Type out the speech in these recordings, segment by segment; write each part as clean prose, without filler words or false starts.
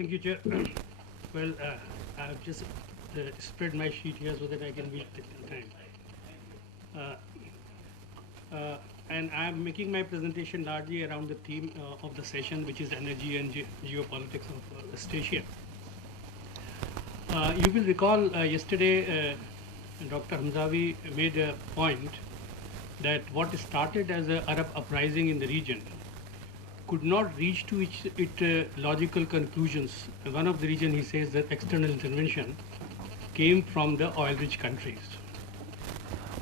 Thank you, Chair. Well, I've just spread my sheet here so that I can meet the time. And I'm making my presentation largely around the theme of the session, which is energy and geopolitics of West Asia. You will recall yesterday Dr. Hamzavi made a point that what started as an Arab uprising in the region could not reach to its logical conclusions. One of the reasons he says that external intervention came from the oil-rich countries.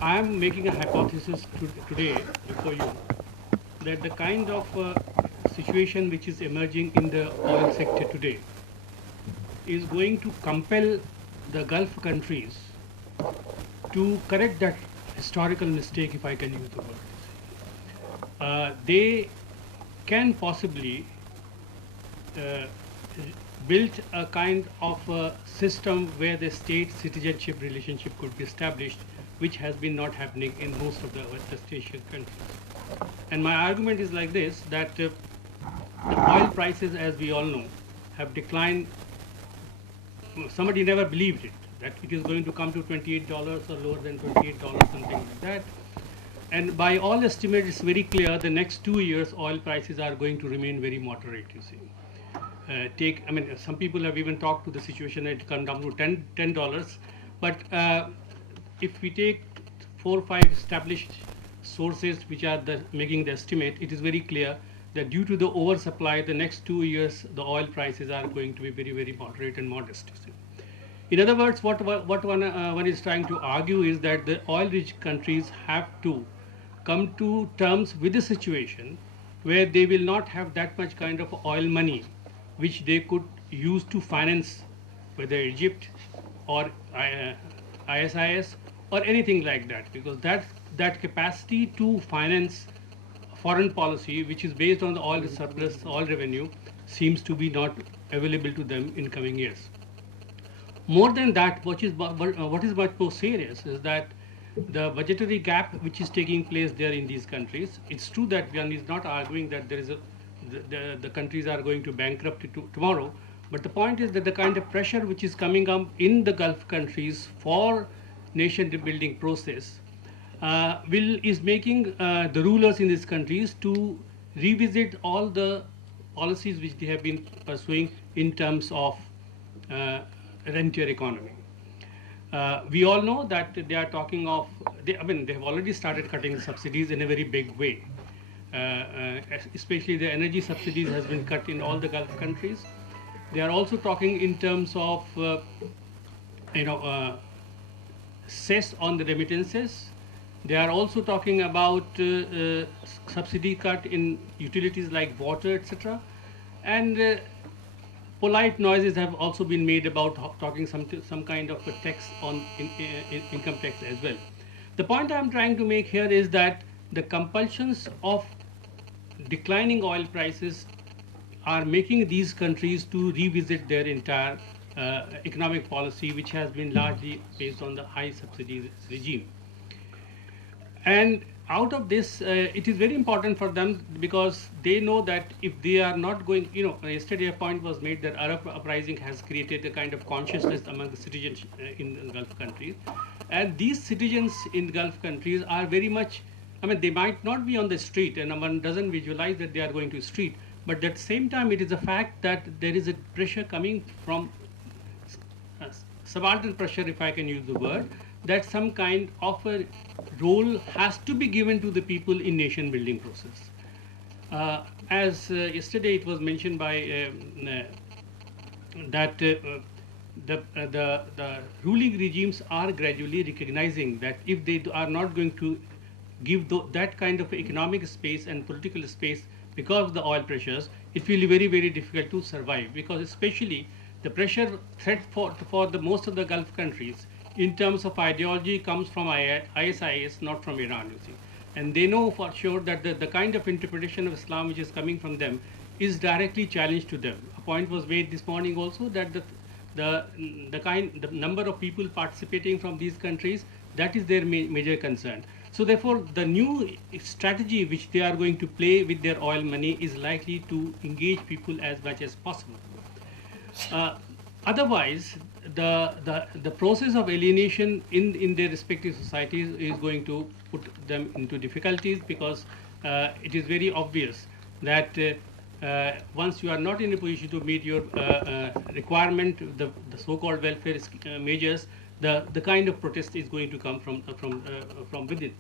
I am making a hypothesis today before you that the kind of situation which is emerging in the oil sector today is going to compel the Gulf countries to correct that historical mistake, if I can use the word. They can possibly build a kind of a system where the state citizenship relationship could be established, which has been not happening in most of the West Asian countries. And my argument is like this, that the oil prices, as we all know, have declined. Somebody never believed it, that it is going to come to $28 or lower than $28, something like that. And by all estimates, it's very clear the next 2 years oil prices are going to remain very moderate, you see. Some people have even talked to the situation that it come down to $10. But if we take 4 or 5 established sources which are making the estimate, it is very clear that due to the oversupply, the next 2 years, the oil prices are going to be very, very moderate and modest, you see. In other words, what one is trying to argue is that the oil-rich countries have to come to terms with the situation where they will not have that much kind of oil money which they could use to finance whether Egypt or ISIS or anything like that, because that capacity to finance foreign policy which is based on the oil surplus, oil revenue, seems to be not available to them in coming years. More than that, what is much more serious is that the budgetary gap which is taking place there in these countries, it's true that one is not arguing that there is the countries are going to bankrupt tomorrow, but the point is that the kind of pressure which is coming up in the Gulf countries for nation building process is making the rulers in these countries to revisit all the policies which they have been pursuing in terms of rentier economy. We all know that they are talking of, they have already started cutting subsidies in a very big way. Especially the energy subsidies has been cut in all the Gulf countries. They are also talking in terms of, cess on the remittances. They are also talking about subsidy cut in utilities like water, etc. And polite noises have also been made about talking some kind of a tax on income tax as well. The point I'm trying to make here is that the compulsions of declining oil prices are making these countries to revisit their entire economic policy, which has been largely based on the high subsidies regime. And out of this, it is very important for them because they know that if they are not going, yesterday a point was made that Arab uprising has created a kind of consciousness among the citizens in the Gulf countries. And these citizens in Gulf countries are very much, they might not be on the street and one doesn't visualize that they are going to the street, but at the same time, it is a fact that there is a pressure coming from subaltern pressure, if I can use the word, that some kind of a role has to be given to the people in nation building process. As yesterday it was mentioned by that the ruling regimes are gradually recognizing that if they are not going to give that kind of economic space and political space because of the oil pressures, it will be very, very difficult to survive, because especially the pressure threat for the most of the Gulf countries in terms of ideology comes from ISIS, not from Iran, you see. And they know for sure that the kind of interpretation of Islam which is coming from them is directly challenged to them. A point was made this morning also that the number of people participating from these countries, that is their major concern. So therefore, the new strategy which they are going to play with their oil money is likely to engage people as much as possible. Otherwise, the process of alienation in their respective societies is going to put them into difficulties, because it is very obvious that once you are not in a position to meet your requirement, the so-called welfare measures, the kind of protest is going to come from within.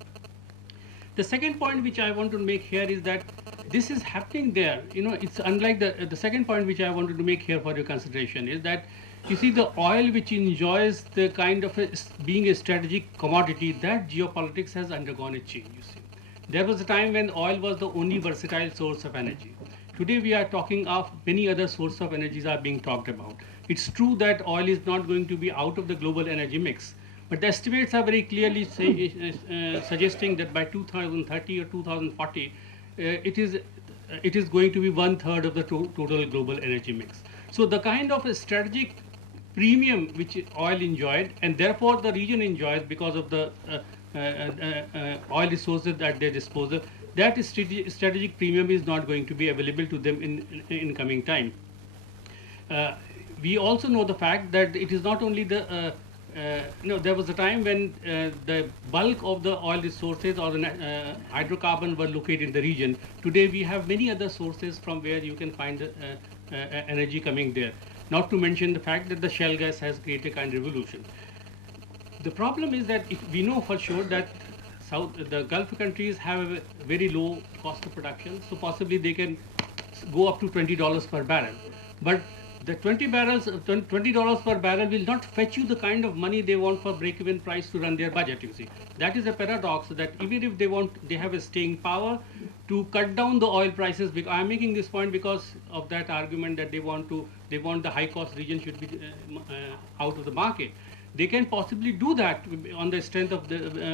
The second point which I want to make here is that this is happening there. You know, it's unlike the second point which I wanted to make here for your consideration is that you see the oil which enjoys the kind of being a strategic commodity, that geopolitics has undergone a change. You see, there was a time when oil was the only versatile source of energy. Today we are talking of many other sources of energies are being talked about. It's true that oil is not going to be out of the global energy mix, but the estimates are very clearly suggesting that by 2030 or 2040, it is going to be 1/3 of the total global energy mix. So the kind of a strategic premium which oil enjoyed, and therefore the region enjoys because of the oil resources at their disposal, that strategic premium is not going to be available to them in coming time. We also know the fact that it is not only there was a time when the bulk of the oil resources or the hydrocarbon were located in the region. Today we have many other sources from where you can find energy coming there. Not to mention the fact that the shale gas has created a kind of revolution. The problem is that if we know for sure that the Gulf countries have a very low cost of production, so possibly they can go up to $20 per barrel. But the $20 per barrel will not fetch you the kind of money they want for break-even price to run their budget. You see, that is a paradox. That even if they have a staying power to cut down the oil prices. I am making this point because of that argument that they want the high-cost region should be out of the market. They can possibly do that on the strength of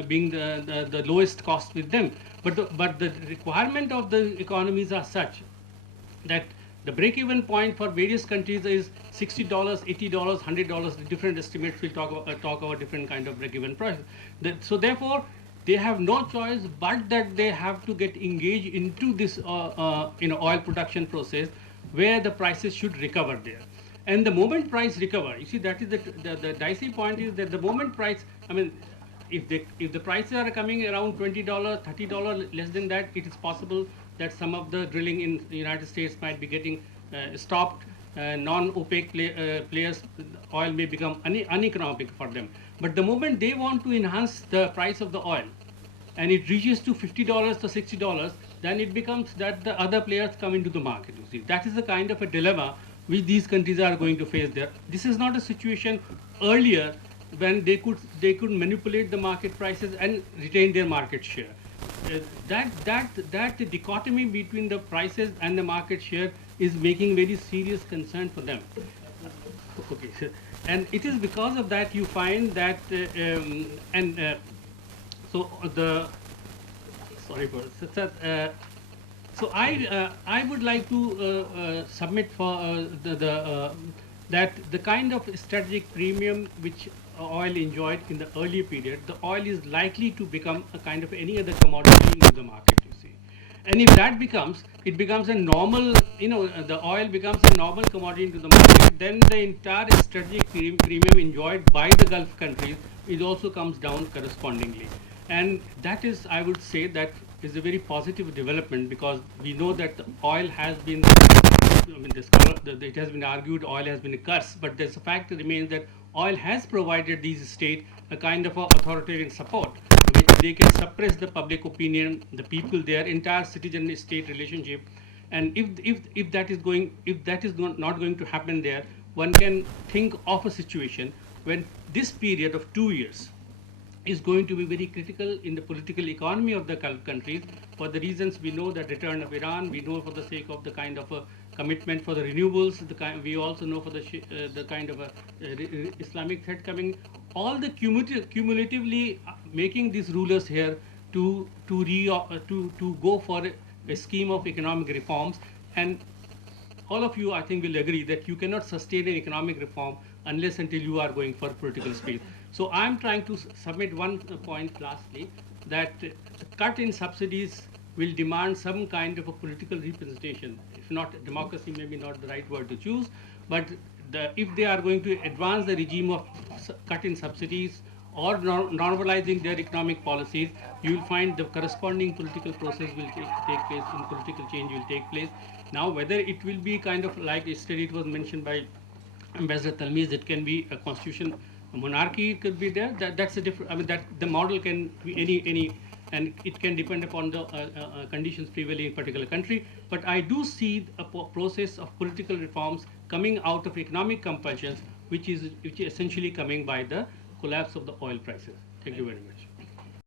being the lowest cost with them. But the requirement of the economies are such that the break-even point for various countries is $60, $80, $100. The different estimates will talk about different kind of break-even price. So therefore, they have no choice but that they have to get engaged into this oil production process where the prices should recover there. And the moment price recover, you see, that is the dicey point is that the moment price, I mean, if the prices are coming around $20, $30 less than that, it is possible that some of the drilling in the United States might be getting stopped. Non-OPEC players, oil may become uneconomic for them. But the moment they want to enhance the price of the oil, and it reaches to $50 to $60, then it becomes that the other players come into the market. You see, that is the kind of a dilemma which these countries are going to face there. This is not a situation earlier when they could manipulate the market prices and retain their market share. That dichotomy between the prices and the market share is making very serious concern for them. Okay, and it is because of that you find that so I would like to submit for that the kind of strategic premium which oil enjoyed in the early period, the oil is likely to become a kind of any other commodity in the market, you see. And if that it becomes a normal, the oil becomes a normal commodity into the market, then the entire strategic premium enjoyed by the Gulf countries, it also comes down correspondingly. And that is, I would say, that is a very positive development, because we know that the oil has been, it has been argued oil has been a curse, but there's a fact that remains that oil has provided these states a kind of authoritarian support, which they can suppress the public opinion, the people, their entire citizen-state relationship. And if that is not going to happen there, one can think of a situation when this period of 2 years is going to be very critical in the political economy of the Gulf countries, for the reasons we know, that return of Iran, we know for the sake of the kind of a commitment for the renewables, we also know for the kind of a Islamic threat coming, all the cumulatively making these rulers here to go for a scheme of economic reforms. And all of you, I think, will agree that you cannot sustain an economic reform unless until you are going for political space. So I'm trying to submit one point lastly, that cut in subsidies will demand some kind of a political representation. If not, democracy may be not the right word to choose, but if they are going to advance the regime of cut in subsidies or normalizing their economic policies, you will find the corresponding political process will take place, and political change will take place. Now, whether it will be kind of like yesterday it was mentioned by Ambassador Talmiz, it can be a constitution, a monarchy, it could be there. That's a different. I mean, that the model can be any, and it can depend upon the conditions prevailing in a particular country. But I do see a process of political reforms coming out of economic compulsions, which is essentially coming by the collapse of the oil prices. Thank you very much.